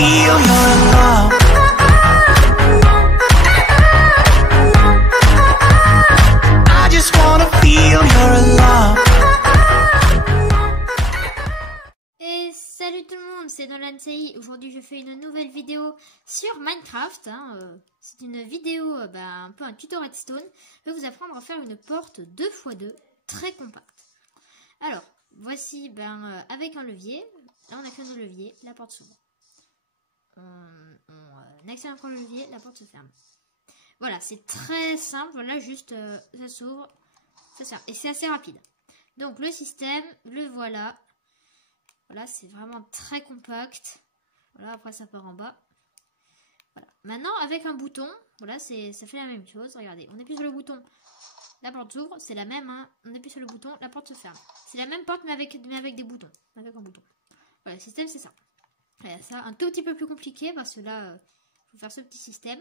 feel your love. I just wanna feel your love. Et salut tout le monde, c'est Nolan CI. Aujourd'hui je fais une nouvelle vidéo sur Minecraft. C'est une vidéo, un peu un tuto redstone. Je vais vous apprendre à faire une porte 2x2 très compacte. Alors, voici avec un levier. Là on actionne le levier, la porte s'ouvre. On actionne encore le levier, la porte se ferme. Voilà, c'est très simple. Voilà, juste ça s'ouvre, ça se ferme. Et c'est assez rapide. Donc le système, le voilà. Voilà, c'est vraiment très compact. Voilà, après ça part en bas. Voilà. Maintenant, avec un bouton, voilà, ça fait la même chose. Regardez, on appuie sur le bouton, la porte s'ouvre. C'est la même, hein. On appuie sur le bouton, la porte se ferme. C'est la même porte, mais avec des boutons. Avec un bouton. Voilà, le système, c'est ça. Voilà, ça, un tout petit peu plus compliqué, parce que là, il faut faire ce petit système.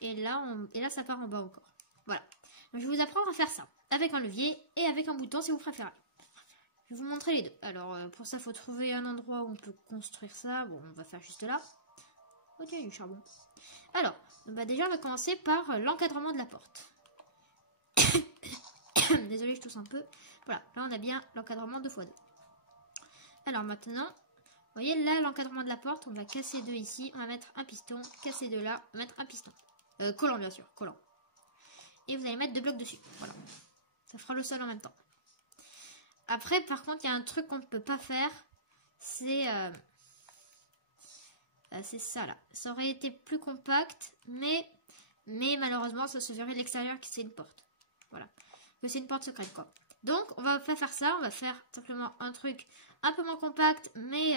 Et là, ça part en bas encore. Voilà. Donc, je vais vous apprendre à faire ça. Avec un levier et avec un bouton, si vous préférez. Je vais vous montrer les deux. Alors, pour ça, il faut trouver un endroit où on peut construire ça. Bon, on va faire juste là. Ok, du charbon. Alors, déjà, on va commencer par l'encadrement de la porte. Désolée, je tousse un peu. Voilà, là, on a bien l'encadrement 2x2. Alors, maintenant, vous voyez, là, l'encadrement de la porte, on va casser deux ici. On va mettre un piston. Casser deux là. On va mettre un piston. Collant, bien sûr. Collant. Et vous allez mettre deux blocs dessus. Voilà. Ça fera le sol en même temps. Après, par contre, il y a un truc qu'on ne peut pas faire. C'est ça là. Ça aurait été plus compact, mais malheureusement, ça se verrait de l'extérieur que c'est une porte. Voilà. Que c'est une porte secrète, quoi. Donc, on va pas faire ça. On va faire simplement un truc un peu moins compact, mais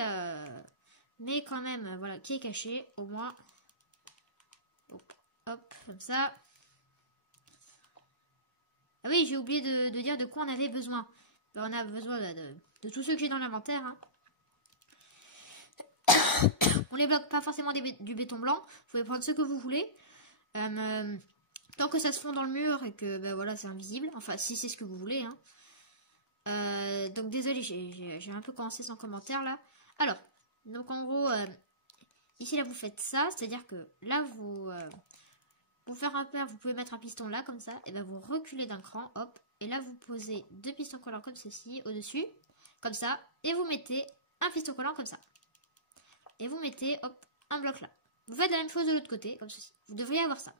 quand même, voilà, qui est caché, au moins. Hop, hop, comme ça. Ah oui, j'ai oublié de dire de quoi on avait besoin. On a besoin de tous ceux que j'ai dans l'inventaire. Hein. On les bloque pas forcément du béton blanc. Vous pouvez prendre ce que vous voulez. Tant que ça se fond dans le mur et que voilà, c'est invisible. Enfin, si c'est ce que vous voulez. Hein. Donc désolé, j'ai un peu commencé sans commentaire là. Alors, donc en gros, ici là vous faites ça. C'est-à-dire que là pour faire un paire, vous pouvez mettre un piston là comme ça. Et vous reculez d'un cran. Hop. Et là, vous posez deux pistons collants comme ceci au-dessus, comme ça, et vous mettez un piston collant comme ça. Et vous mettez, hop, un bloc là. Vous faites la même chose de l'autre côté, comme ceci. Vous devriez avoir ça.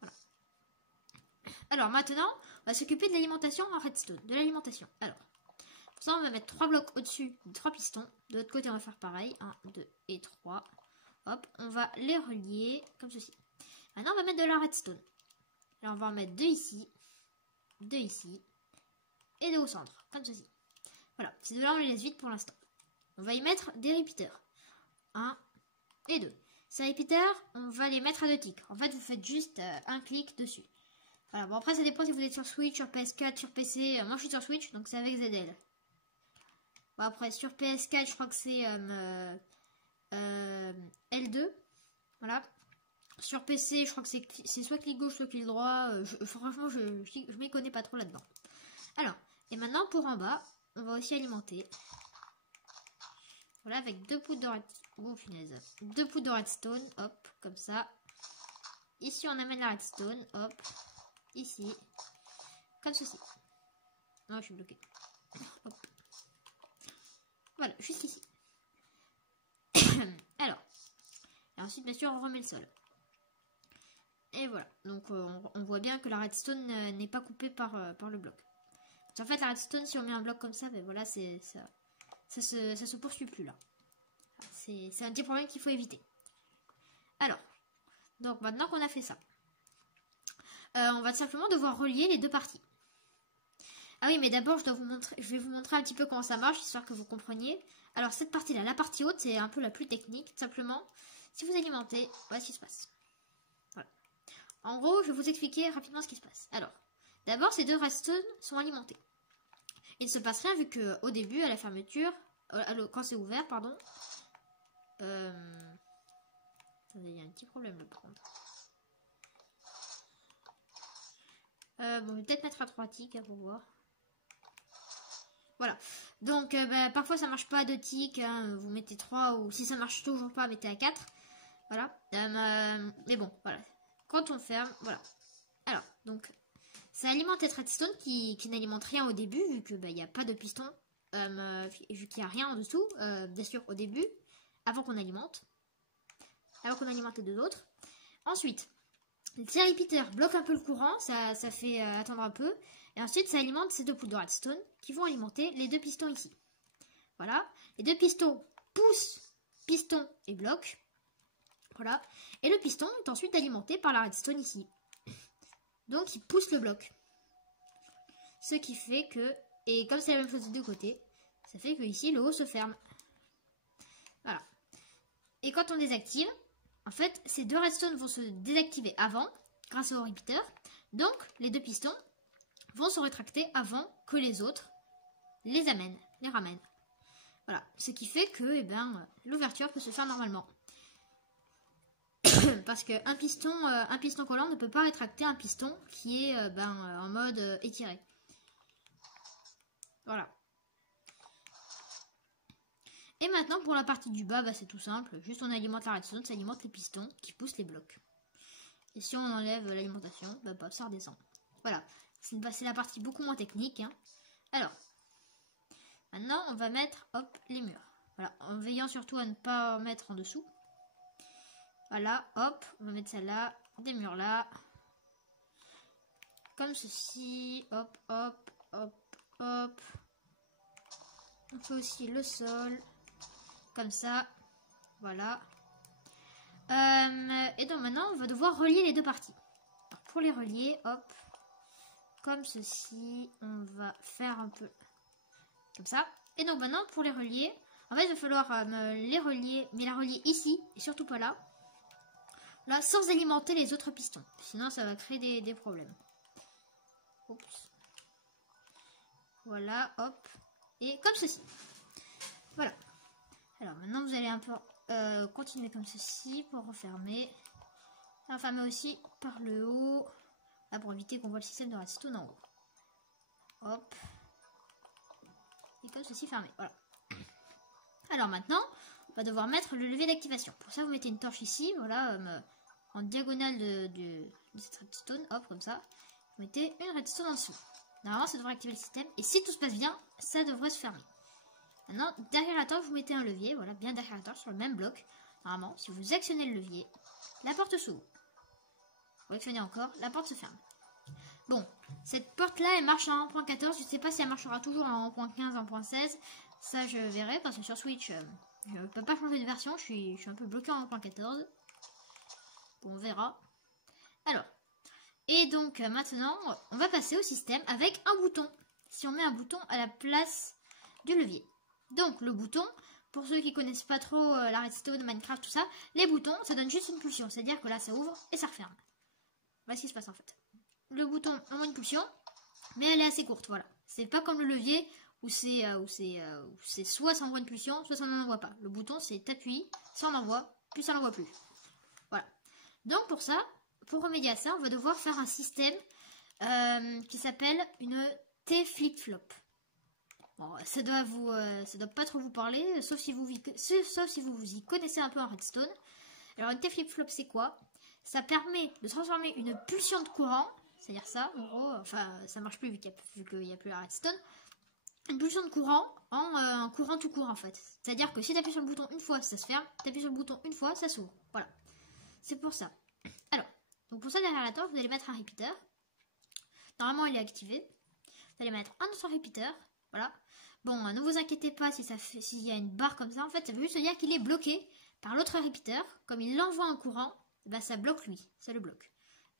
Voilà. Alors maintenant, on va s'occuper de l'alimentation en redstone, de l'alimentation. Alors, pour ça, on va mettre 3 blocs au-dessus, 3 pistons. De l'autre côté, on va faire pareil, 1, 2 et 3. Hop, on va les relier comme ceci. Maintenant, on va mettre de la redstone. Là, on va en mettre 2 ici. 2 ici et 2 au centre, comme ceci. Voilà, ces deux là on les laisse vite pour l'instant. On va y mettre des repeaters, 1 et 2. Ces repeaters, on va les mettre à 2 ticks. En fait, vous faites juste un clic dessus. Voilà, bon après ça dépend si vous êtes sur Switch, sur PS4, sur PC. Moi je suis sur Switch, donc c'est avec ZL. Bon après sur PS4, je crois que c'est L2. Voilà. Sur PC, je crois que c'est soit clic gauche, soit clic droit. Franchement, je m'y connais pas trop là-dedans. Alors, et maintenant pour en bas, on va aussi alimenter. Voilà, avec 2 poudres de redstone. Oh, punaise. 2 poudres de redstone, hop, comme ça. Ici, on amène la redstone, hop. Ici, comme ceci. Non, je suis bloquée. Hop. Voilà, juste ici. Alors, et ensuite, bien sûr, on remet le sol. Et voilà, donc on voit bien que la redstone n'est pas coupée par le bloc. En fait, la redstone, si on met un bloc comme ça, voilà, ça se poursuit plus là. C'est un petit problème qu'il faut éviter. Alors, donc maintenant qu'on a fait ça, on va simplement devoir relier les deux parties. Ah oui, mais d'abord, je vais vous montrer un petit peu comment ça marche, histoire que vous compreniez. Alors, cette partie-là, la partie haute, c'est un peu la plus technique. Simplement, si vous alimentez, voilà ce qui se passe. En gros, je vais vous expliquer rapidement ce qui se passe. Alors, d'abord, ces deux redstones sont alimentés. Il ne se passe rien vu qu'au début, à la fermeture, quand c'est ouvert, pardon. Attendez, il y a un petit problème là par contre. Bon, je vais peut-être mettre à 3 ticks pour voir. Voilà. Donc, parfois ça marche pas à 2 ticks. Hein, vous mettez 3 ou si ça marche toujours pas, mettez à 4. Voilà. Mais bon, voilà. Quand on ferme, voilà. Alors, donc, ça alimente cette redstone qui n'alimente rien au début, vu que il n'y a pas de piston. Vu qu'il n'y a rien en dessous, bien sûr, au début, avant qu'on alimente. Avant qu'on alimente les 2 autres. Ensuite, ces repeaters bloquent un peu le courant, ça fait attendre un peu. Et ensuite, ça alimente ces 2 poutres de redstone qui vont alimenter les 2 pistons ici. Voilà. Les 2 pistons poussent piston et bloc. Voilà. Et le piston est ensuite alimenté par la redstone ici. Donc, il pousse le bloc. Ce qui fait que, et comme c'est la même chose des 2 côtés, ça fait que ici, le haut se ferme. Voilà. Et quand on désactive, en fait, ces 2 redstones vont se désactiver avant, grâce au repeater. Donc, les 2 pistons vont se rétracter avant que les autres les ramènent. Voilà. Ce qui fait que, l'ouverture peut se faire normalement. Parce qu'un piston collant ne peut pas rétracter un piston qui est en mode étiré. Voilà. Et maintenant pour la partie du bas, c'est tout simple. Juste on alimente la redstone, ça alimente les pistons qui poussent les blocs. Et si on enlève l'alimentation, ça redescend. Voilà. C'est la partie beaucoup moins technique. Hein. Alors, maintenant on va mettre les murs. Voilà. En veillant surtout à ne pas en mettre en dessous. Voilà, hop, on va mettre ça là, des murs là, comme ceci, hop, hop, hop, hop. On fait aussi le sol, comme ça, voilà. Et donc maintenant, on va devoir relier les 2 parties. Alors, pour les relier, hop, comme ceci, on va faire un peu comme ça. Et donc maintenant, pour les relier, en fait, il va falloir les relier, mais la relier ici, et surtout pas là. Là, sans alimenter les autres pistons. Sinon, ça va créer des problèmes. Oups. Voilà, hop. Et comme ceci. Voilà. Alors, maintenant, vous allez un peu continuer comme ceci pour refermer. Refermer aussi par le haut. Là, pour éviter qu'on voit le système de redstone en haut. Hop. Et comme ceci, fermé. Voilà. Alors, maintenant, on va devoir mettre le levier d'activation. Pour ça, vous mettez une torche ici. Voilà, en diagonale de cette redstone, hop, comme ça. Vous mettez une redstone en dessous. Normalement, ça devrait activer le système. Et si tout se passe bien, ça devrait se fermer. Maintenant, derrière la torche, vous mettez un levier. Voilà, bien derrière la torche, sur le même bloc. Normalement, si vous actionnez le levier, la porte s'ouvre. Vous actionnez encore, la porte se ferme. Bon, cette porte-là, elle marche en 1.14. Je ne sais pas si elle marchera toujours en 1.15, en 1.16. Ça, je verrai, parce que sur Switch, je ne peux pas changer de version. Je suis un peu bloqué en 1.14. Bon, on verra. Alors, et donc maintenant, on va passer au système avec un bouton. Si on met un bouton à la place du levier. Donc, le bouton, pour ceux qui connaissent pas trop la redstone, Minecraft, tout ça, les boutons, ça donne juste une pulsion. C'est-à-dire que là, ça ouvre et ça referme. Voilà ce qui se passe en fait. Le bouton envoie une pulsion, mais elle est assez courte, voilà. C'est pas comme le levier où c'est soit ça envoie une pulsion, soit ça n'en envoie pas. Le bouton, c'est t'appuies, ça en envoie, puis ça n'envoie plus. Voilà. Donc pour ça, pour remédier à ça, on va devoir faire un système qui s'appelle une T-flip-flop. Bon, ça doit pas trop vous parler, sauf si vous y connaissez un peu en redstone. Alors une T-flip-flop, c'est quoi? Ça permet de transformer une pulsion de courant, c'est-à-dire ça, en gros, enfin ça marche plus vu qu'il n'y a plus la redstone, une pulsion de courant en un courant tout court en fait. C'est-à-dire que si tu appuies sur le bouton une fois, ça se ferme, tu appuies sur le bouton une fois, ça s'ouvre. Voilà. C'est pour ça. Alors, donc pour ça, derrière la torche, vous allez mettre un repeater. Normalement, il est activé. Vous allez mettre un autre repeater. Voilà. Bon, ne vous inquiétez pas s'il y a une barre comme ça. En fait, ça veut juste dire qu'il est bloqué par l'autre repeater. Comme il envoie un courant, ça bloque lui. Ça le bloque.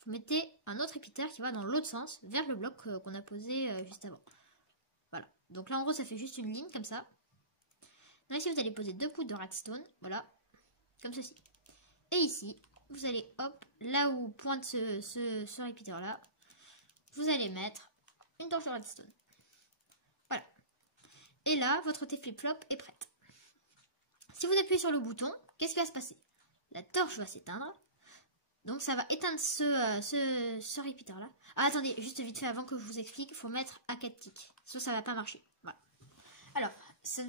Vous mettez un autre repeater qui va dans l'autre sens, vers le bloc qu'on a posé juste avant. Voilà. Donc là, en gros, ça fait juste une ligne comme ça. Donc ici, vous allez poser 2 poutres de redstone. Voilà. Comme ceci. Et ici, vous allez, hop, là où pointe ce repeater là, vous allez mettre une torche de redstone. Voilà. Et là, votre T-flip-flop est prête. Si vous appuyez sur le bouton, qu'est-ce qui va se passer? La torche va s'éteindre. Donc ça va éteindre ce repeater là. Ah, attendez, juste vite fait, avant que je vous explique, il faut mettre à 4 ticks. Sinon ça va pas marcher. Voilà. Alors, ça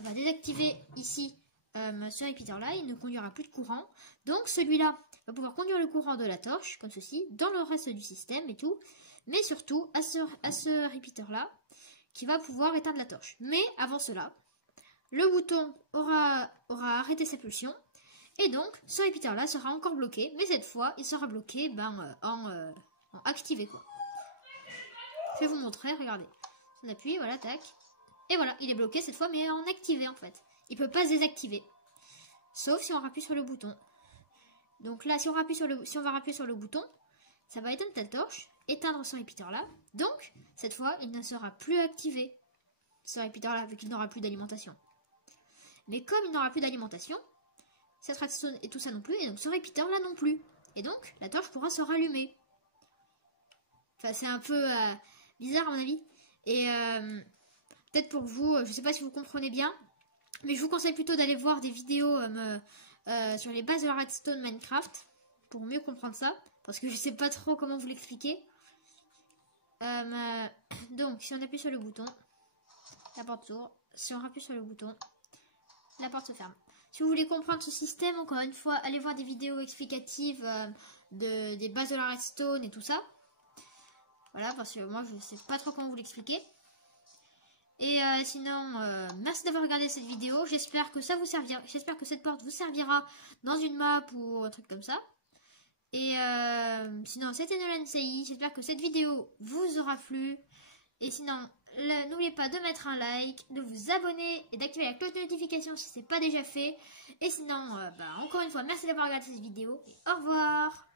va désactiver ici ce repeater-là. Il ne conduira plus de courant. Donc, celui-là va pouvoir conduire le courant de la torche, comme ceci, dans le reste du système et tout. Mais surtout, à ce repeater-là, qui va pouvoir éteindre la torche. Mais avant cela, le bouton aura arrêté sa pulsion. Et donc, ce repeater-là sera encore bloqué. Mais cette fois, il sera bloqué en activé, quoi. Je vais vous montrer, regardez. On appuie, voilà, tac. Et voilà, il est bloqué cette fois, mais en activé, en fait. Il ne peut pas se désactiver. Sauf si on appuie sur le bouton. Donc là, si on va appuyer sur le bouton, ça va éteindre la torche, éteindre ce repeater-là. Donc, cette fois, il ne sera plus activé, ce repeater-là, vu qu'il n'aura plus d'alimentation. Mais comme il n'aura plus d'alimentation, cette redstone et tout ça non plus, et donc ce repeater-là non plus. Et donc, la torche pourra se rallumer. Enfin, c'est un peu bizarre à mon avis. Et peut-être pour vous, je ne sais pas si vous comprenez bien, mais je vous conseille plutôt d'aller voir des vidéos sur les bases de la redstone Minecraft pour mieux comprendre ça, parce que je ne sais pas trop comment vous l'expliquer. Donc, si on appuie sur le bouton, la porte s'ouvre. Si on appuie sur le bouton, la porte se ferme. Si vous voulez comprendre ce système, encore une fois, allez voir des vidéos explicatives des bases de la redstone et tout ça. Voilà, parce que moi, je ne sais pas trop comment vous l'expliquer. Et sinon, merci d'avoir regardé cette vidéo. J'espère que ça vous servira. J'espère que cette porte vous servira dans une map ou un truc comme ça. Et sinon, c'était NolanCI. J'espère que cette vidéo vous aura plu. Et sinon, n'oubliez pas de mettre un like, de vous abonner et d'activer la cloche de notification si ce n'est pas déjà fait. Et sinon, encore une fois, merci d'avoir regardé cette vidéo. Et au revoir.